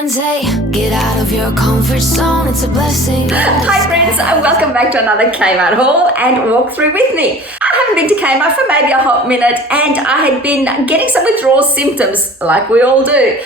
friends say, get out of your comfort zone, it's a blessing. Hi friends, and welcome back to another Kmart haul and walk through with me. I haven't been to Kmart for maybe a hot minute, and I had been getting some withdrawal symptoms like we all do.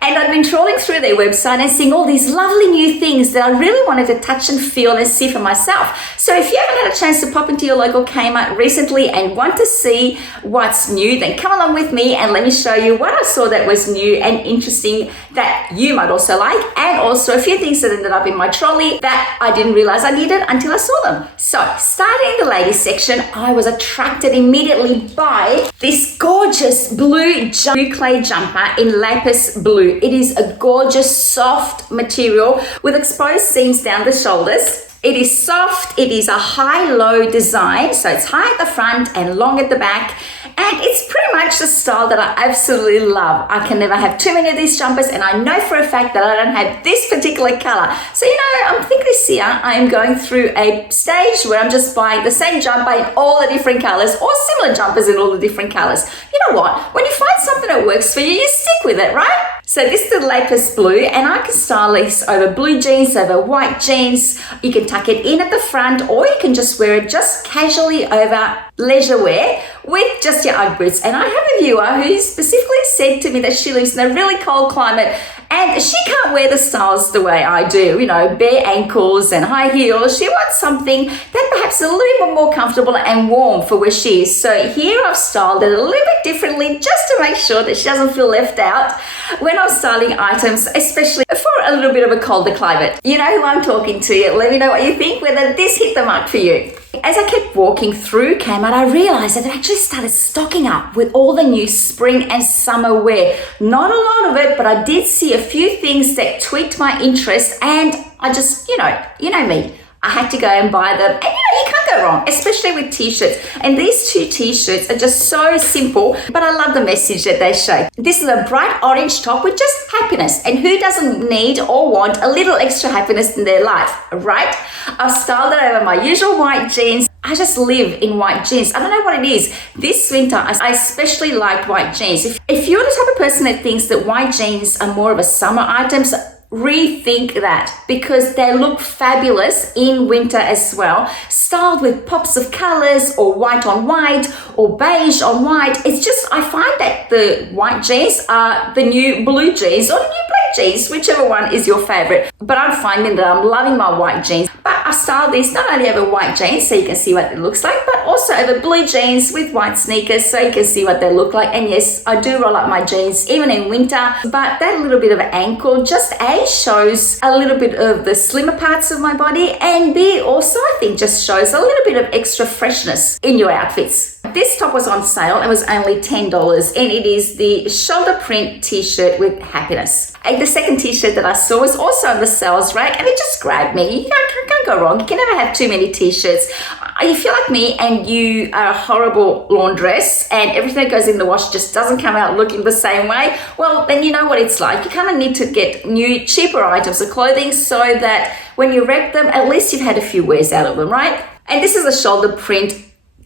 And I'd been trawling through their website and seeing all these lovely new things that I really wanted to touch and feel and see for myself. So if you haven't had a chance to pop into your local Kmart recently and want to see what's new, then come along with me and let me show you what I saw that was new and interesting that you might also like, and also a few things that ended up in my trolley that I didn't realize I needed until I saw them. So starting in the ladies section, I was attracted immediately by this gorgeous blue boucle jumper in lapis blue. It is a gorgeous soft material with exposed seams down the shoulders. It is soft, it is a high-low design, so it's high at the front and long at the back, and it's pretty much the style that I absolutely love. I can never have too many of these jumpers, and I know for a fact that I don't have this particular color. So, I think this year I am going through a stage where I'm just buying the same jumper in all the different colors, or similar jumpers in all the different colors. You know what? When you find something that works for you, you stick with it, right? So this is the lapis blue, and I can style this over blue jeans, over white jeans. You can tuck it in at the front, or you can just wear it just casually over leisure wear with just your Ugg boots. And I have a viewer who specifically said to me that she lives in a really cold climate and she can't wear the styles the way I do, bare ankles and high heels. She wants something that perhaps a little bit more comfortable and warm for where she is. So here I've styled it a little bit differently just to make sure that she doesn't feel left out when I'm styling items, especially for a little bit of a colder climate. You know who I'm talking to. Let me know what you think, whether this hit the mark for you. As I kept walking through Kmart, I realized that they actually started stocking up with all the new spring and summer wear. Not a lot of it, but I did see a few things that tweaked my interest, and I just, you know me, I had to go and buy them. And you can't go wrong, especially with t-shirts. And these two t-shirts are just so simple, but I love the message that they show. This is a bright orange top with just happiness. And who doesn't need or want a little extra happiness in their life, right? I've styled it over my usual white jeans. I just live in white jeans. I don't know what it is. This winter, I especially liked white jeans. If you're the type of person that thinks that white jeans are more of a summer item, rethink that, because they look fabulous in winter as well, styled with pops of colors, or white on white, or beige on white. It's just, I find that the white jeans are the new blue jeans or the new black jeans, whichever one is your favorite. But I'm finding that I'm loving my white jeans. But I styled this not only over white jeans so you can see what it looks like, but also over blue jeans with white sneakers so you can see what they look like. And yes, I do roll up my jeans even in winter, but that little bit of an ankle just shows a little bit of the slimmer parts of my body, and B also I think just shows a little bit of extra freshness in your outfits. This top was on sale and was only $10, and it is the shoulder print t-shirt with happiness. And the second t-shirt that I saw was also on the sales rack, and it just grabbed me. You can't go wrong. You can never have too many t-shirts. If you're like me and you are a horrible laundress and everything that goes in the wash just doesn't come out looking the same way, well, then you know what it's like. You kind of need to get new, cheaper items of clothing so that when you wreck them, at least you've had a few wears out of them, right? And this is a shoulder print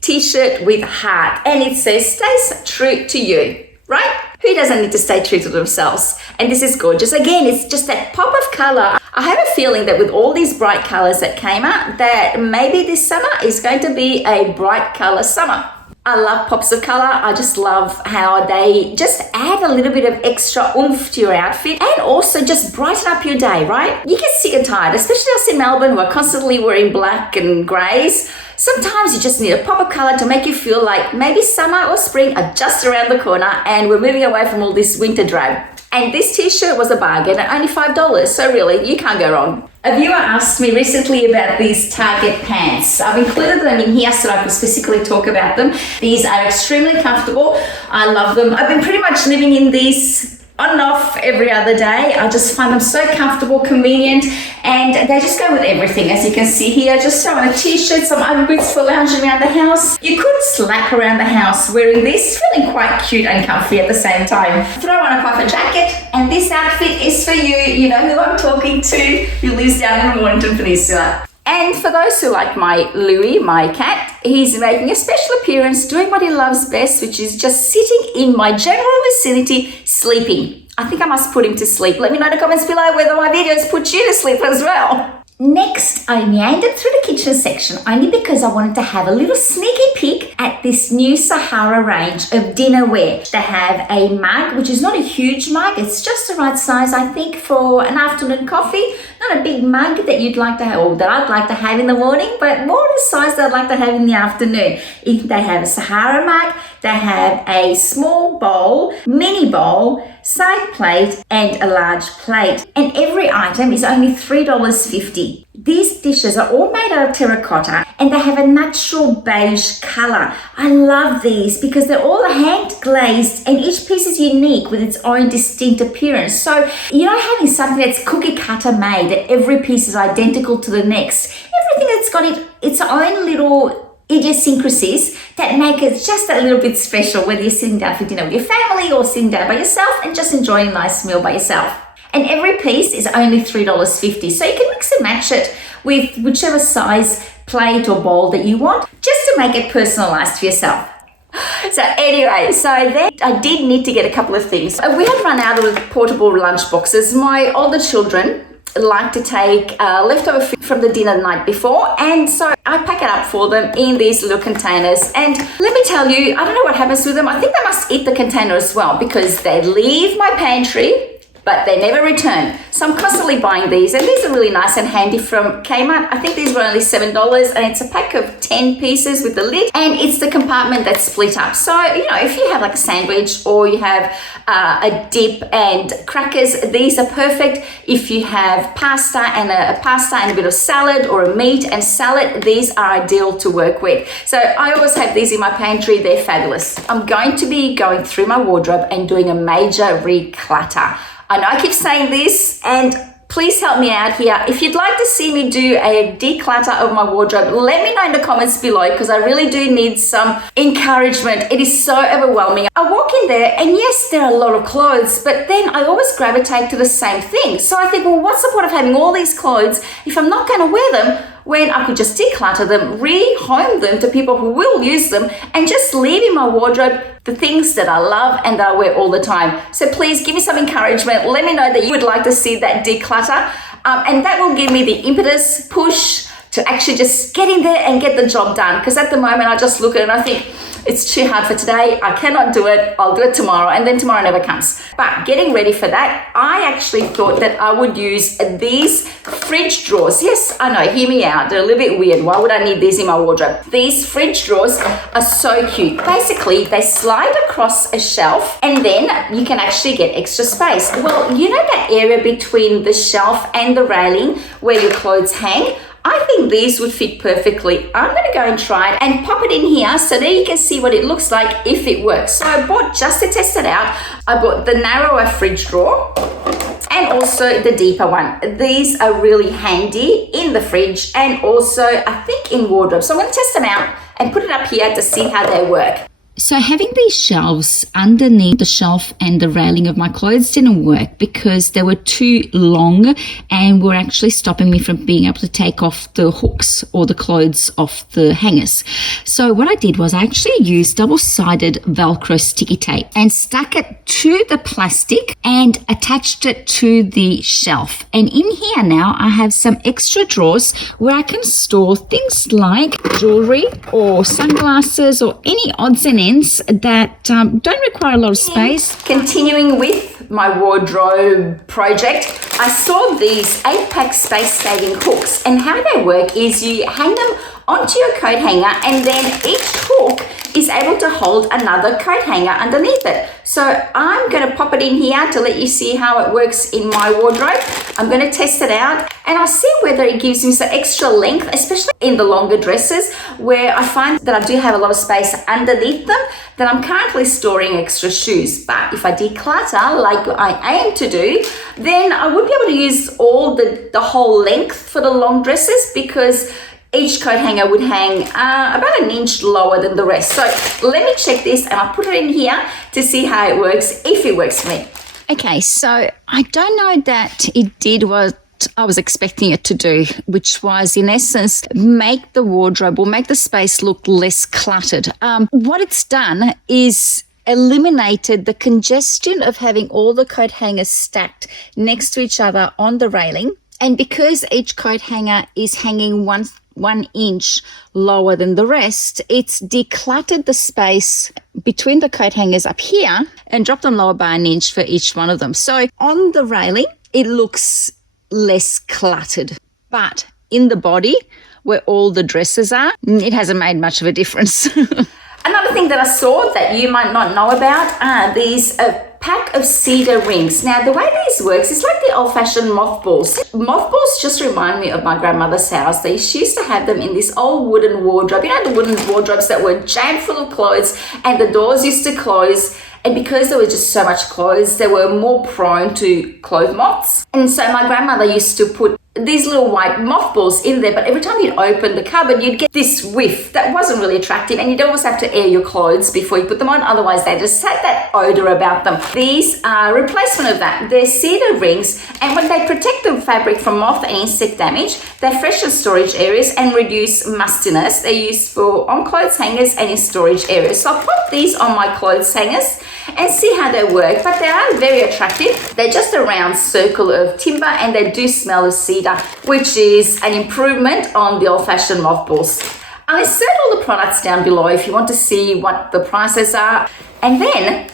t-shirt with heart, and it says, stay true to you, right? Who doesn't need to stay true to themselves? And this is gorgeous. Again, it's just that pop of color. I have a feeling that with all these bright colors that came out, that maybe this summer is going to be a bright color summer. I love pops of color. I just love how they just add a little bit of extra oomph to your outfit and also just brighten up your day, right? You get sick and tired, especially us in Melbourne who are constantly wearing black and grays. Sometimes you just need a pop of color to make you feel like maybe summer or spring are just around the corner and we're moving away from all this winter drab. And this t-shirt was a bargain at only $5, so really, you can't go wrong. A viewer asked me recently about these Target pants. I've included them in here so I can specifically talk about them. These are extremely comfortable. I love them. I've been pretty much living in these on and off every other day. I just find them so comfortable, convenient, and they just go with everything. As you can see here, just throw on a t-shirt, some Ugg boots for lounging around the house. You could slack around the house wearing this, feeling quite cute and comfy at the same time. Throw on a puffer jacket, and this outfit is for you. You know who I'm talking to, who lives down in the Mornington Peninsula. And for those who like my Louie, my cat, he's making a special appearance doing what he loves best, which is just sitting in my general vicinity, sleeping. I think I must put him to sleep. Let me know in the comments below whether my videos put you to sleep as well. Next, I meandered through the kitchen section only because I wanted to have a little sneaky peek at this new Sahara range of dinnerware. They have a mug, which is not a huge mug. It's just the right size, I think, for an afternoon coffee. Not a big mug that you'd like to have, or that I'd like to have in the morning, but more the size that I'd like to have in the afternoon. They have a Sahara mug, they have a small bowl, mini bowl, side plate, and a large plate. And every item is only $3.50. These dishes are all made out of terracotta and they have a natural beige color. I love these because they're all hand glazed and each piece is unique with its own distinct appearance. So you're not having something that's cookie cutter made, that every piece is identical to the next. Everything that's got its own little idiosyncrasies that make it just a little bit special, whether you're sitting down for dinner with your family or sitting down by yourself and just enjoying a nice meal by yourself. And every piece is only $3.50, so you can mix and match it with whichever size plate or bowl that you want, just to make it personalized for yourself. So anyway, then I did need to get a couple of things. We had run out of portable lunch boxes. My older children like to take leftover food from the dinner the night before, and so I pack it up for them in these little containers. And let me tell you, I don't know what happens with them. I think they must eat the container as well, because they leave my pantry but they never return. So I'm constantly buying these, and these are really nice and handy from Kmart. I think these were only $7, and it's a pack of 10 pieces with the lid, and it's the compartment that's split up. So, you know, if you have like a sandwich or you have a dip and crackers, these are perfect. If you have pasta and a bit of salad, or a meat and salad, these are ideal to work with. So I always have these in my pantry. They're fabulous. I'm going to be going through my wardrobe and doing a major reclutter. I know I keep saying this, and please help me out here. If you'd like to see me do a declutter of my wardrobe, let me know in the comments below, because I really do need some encouragement. It is so overwhelming. I walk in there and yes, there are a lot of clothes, but then I always gravitate to the same thing. So I think, well, what's the point of having all these clothes if I'm not going to wear them, when I could just declutter them, rehome them to people who will use them, and just leave in my wardrobe the things that I love and that I wear all the time. So please give me some encouragement. Let me know that you would like to see that declutter, and that will give me the impetus, push to actually just get in there and get the job done. Because at the moment I just look at it and I think, it's too hard for today, I cannot do it, I'll do it tomorrow, and then tomorrow never comes. But getting ready for that, I actually thought that I would use these fridge drawers. Yes, I know, hear me out, they're a little bit weird. Why would I need these in my wardrobe? These fridge drawers are so cute. Basically, they slide across a shelf and then you can actually get extra space. Well, you know that area between the shelf and the railing where your clothes hang? I think these would fit perfectly. I'm going to go and try it and pop it in here so that you can see what it looks like if it works. So I bought, just to test it out, I bought the narrower fridge drawer and also the deeper one. These are really handy in the fridge and also I think in wardrobe. So I'm going to test them out and put it up here to see how they work. So having these shelves underneath the shelf and the railing of my clothes didn't work because they were too long and were actually stopping me from being able to take off the hooks or the clothes off the hangers. So what I did was I actually used double-sided Velcro sticky tape and stuck it to the plastic and attached it to the shelf. And in here now I have some extra drawers where I can store things like jewelry or sunglasses or any odds and ends that don't require a lot of space. Continuing with my wardrobe project, I saw these 8-pack space-saving hooks, and how they work is you hang them onto your coat hanger and then each hook is able to hold another coat hanger underneath it. So I'm going to pop it in here to let you see how it works in my wardrobe. I'm going to test it out and I'll see whether it gives me some extra length, especially in the longer dresses where I find that I do have a lot of space underneath them, that I'm currently storing extra shoes. But if I declutter like I aim to do, then I would be able to use all the whole length for the long dresses, because each coat hanger would hang about an inch lower than the rest. So let me check this and I'll put it in here to see how it works, if it works for me. Okay, so I don't know that it did what I was expecting it to do, which was in essence make the wardrobe or make the space look less cluttered. What it's done is eliminated the congestion of having all the coat hangers stacked next to each other on the railing. And because each coat hanger is hanging one inch lower than the rest, it's decluttered the space between the coat hangers up here and dropped them lower by an inch for each one of them. So on the railing, it looks less cluttered. But in the body, where all the dresses are, it hasn't made much of a difference. Another thing that I saw that you might not know about are these pack of cedar rings. Now, the way this works is like the old-fashioned mothballs. Mothballs just remind me of my grandmother's house. She used to have them in this old wooden wardrobe. You know, the wooden wardrobes that were jammed full of clothes and the doors used to close. And because there was just so much clothes, they were more prone to clothes moths. And so my grandmother used to put these little white mothballs in there, but every time you'd open the cupboard, you'd get this whiff that wasn't really attractive, and you'd almost have to air your clothes before you put them on, otherwise they just had that odor about them. These are a replacement of that. They're cedar rings, and when they protect the fabric from moth and insect damage, they freshen storage areas and reduce mustiness. They're used for on clothes hangers and in storage areas. So I'll put these on my clothes hangers and see how they work, but they are very attractive. They're just a round circle of timber, and they do smell of cedar, which is an improvement on the old-fashioned mothballs. I'll insert all the products down below if you want to see what the prices are. And then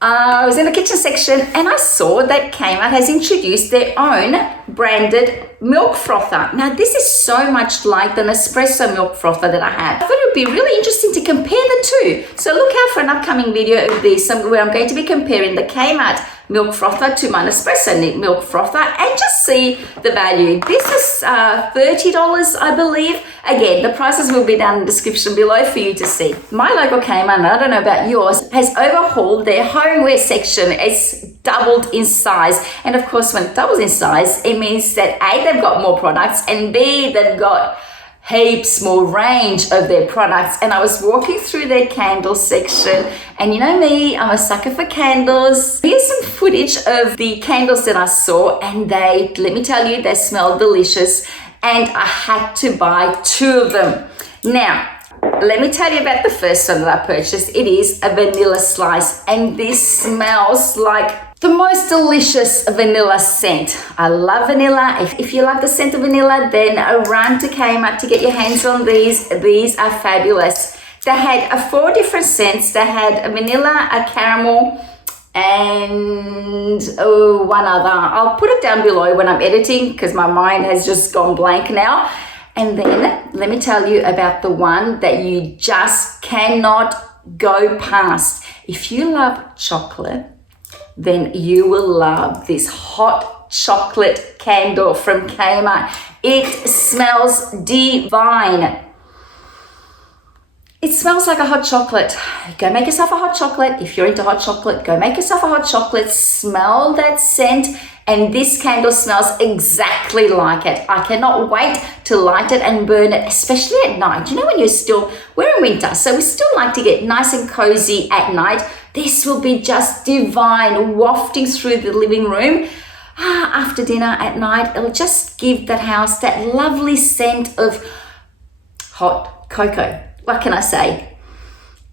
I was in the kitchen section and I saw that Kmart has introduced their own branded milk frother. Now, this is so much like the Nespresso milk frother that I have. I thought it would be really interesting to compare the two. So look out for an upcoming video of this where I'm going to be comparing the Kmart milk frother to my Nespresso milk frother and just see the value. This is $30, I believe. Again, the prices will be down in the description below for you to see. My local Kmart, and I don't know about yours, has overhauled their homeware section. It's doubled in size. And of course, when it doubles in size, it means that A, they've got more products, and B, they've got heaps more range of their products. And I was walking through their candle section, and you know me, I'm a sucker for candles. Here's some footage of the candles that I saw, and let me tell you, they smell delicious, and I had to buy 2 of them. Now, let me tell you about the first one that I purchased. It is a vanilla slice, and this smells like the most delicious vanilla scent. I love vanilla. If you love the scent of vanilla, then run to Kmart to get your hands on these. These are fabulous. They had 4 different scents. They had a vanilla, a caramel, and one other. I'll put it down below when I'm editing because my mind has just gone blank now. And then let me tell you about the one that you just cannot go past. If you love chocolate, then you will love this hot chocolate candle from Kmart. It smells divine. It smells like a hot chocolate. Go make yourself a hot chocolate. If you're into hot chocolate, go make yourself a hot chocolate. Smell that scent. And this candle smells exactly like it. I cannot wait to light it and burn it, especially at night. You know, when we're in winter, so we still like to get nice and cozy at night. This will be just divine, wafting through the living room. After dinner at night, it'll just give that house that lovely scent of hot cocoa. What can I say?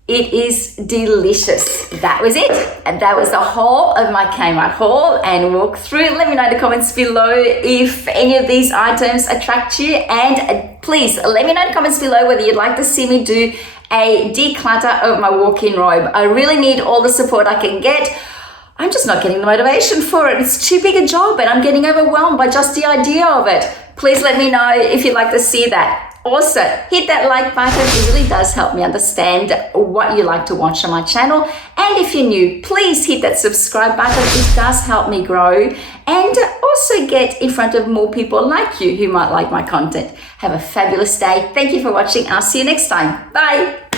It is delicious. That was it. And that was the whole of my Kmart haul and walk through. Let me know in the comments below if any of these items attract you. And please let me know in the comments below whether you'd like to see me do a declutter of my walk-in robe. I really need all the support I can get. I'm just not getting the motivation for it. It's too big a job and I'm getting overwhelmed by just the idea of it. Please let me know if you'd like to see that. Also, hit that like button. It really does help me understand what you like to watch on my channel. And if you're new, please hit that subscribe button. It does help me grow and also get in front of more people like you who might like my content. Have a fabulous day. Thank you for watching. I'll see you next time. Bye.